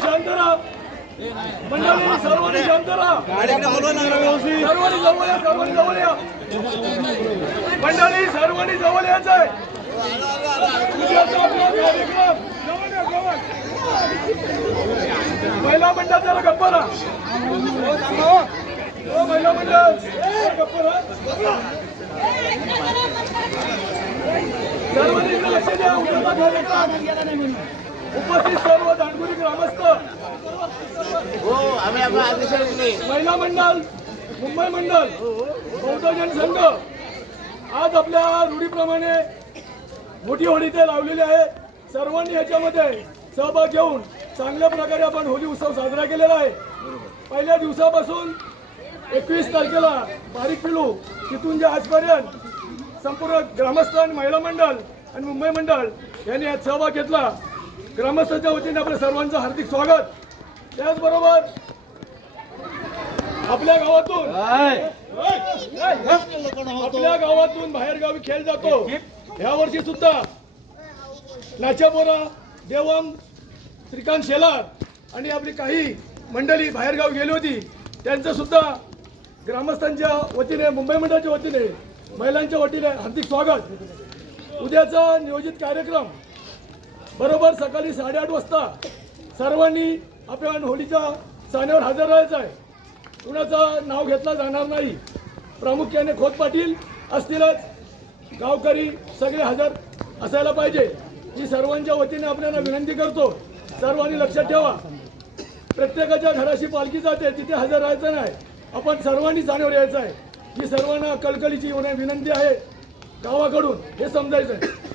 शांत राहा मंडळी, सर्वांनी शांत राहा. सर्वांनी जवळ या, सर्वांनी जवळ या मंडळी, सर्वांनी जवळ यायचं आहे. उद्याचा आपला कार्यक्रम महिला मंडळ जरा गप्प राहा. महिला मंडळ गप्प राहा. सर्वांनी इकडे लक्ष द्या. उद्याचा कार्यक्रम उपस्थित सर्व दांडगुरी ग्रामस्थ, महिला मंडळ, मुंबई मंडळ, बौद्धजन संघ आज आपल्या रूढीप्रमाणे मोठी होळी ते लावलेली आहे. सर्वांनी याच्यामध्ये सहभाग घेऊन चांगल्या प्रकारे आपण होळी उत्सव साजरा केलेला आहे. पहिल्या दिवसापासून 21 तारखेला बारीक पिलू तिथून जे आजपर्यंत संपूर्ण ग्रामस्थान, महिला मंडळ आणि मुंबई मंडळ यांनी यात सहभाग घेतला. ग्रामस्थांच्या वतीने आपल्या सर्वांचं हार्दिक स्वागत. त्याचबरोबर आपल्या गावातून बाहेरगावी खेळ जातो. या वर्षी सुद्धा नाच्यापोरा, देवम, श्रीकांत शेलार आणि आपली काही मंडळी बाहेरगावी गेली होती. त्यांचं सुद्धा ग्रामस्थांच्या वतीने, मुंबई मंडळाच्या वतीने, महिलांच्या वतीने हार्दिक स्वागत. उद्याचा नियोजित कार्यक्रम बरोबर सकाळी 8:30 वाजता सर्वांनी आपल्या होळीच्या साण्यावर हजर राहायचं आहे. कुणाचं नाव घेतलं जाणार नाही. प्रामुख्याने खोत पाटील असतीलच, गावकरी सगळे हजर असायला पाहिजे ही सर्वांच्या वतीने आपल्याला विनंती करतो. सर्वांनी लक्षात ठेवा, प्रत्येकाच्या घराशी पालखी जाते, तिथे हजर राहायचं नाही. आपण सर्वांनी साण्यावर यायचं आहे ही सर्वांना कळकळीची विनंती आहे गावाकडून, हे समजायचं आहे.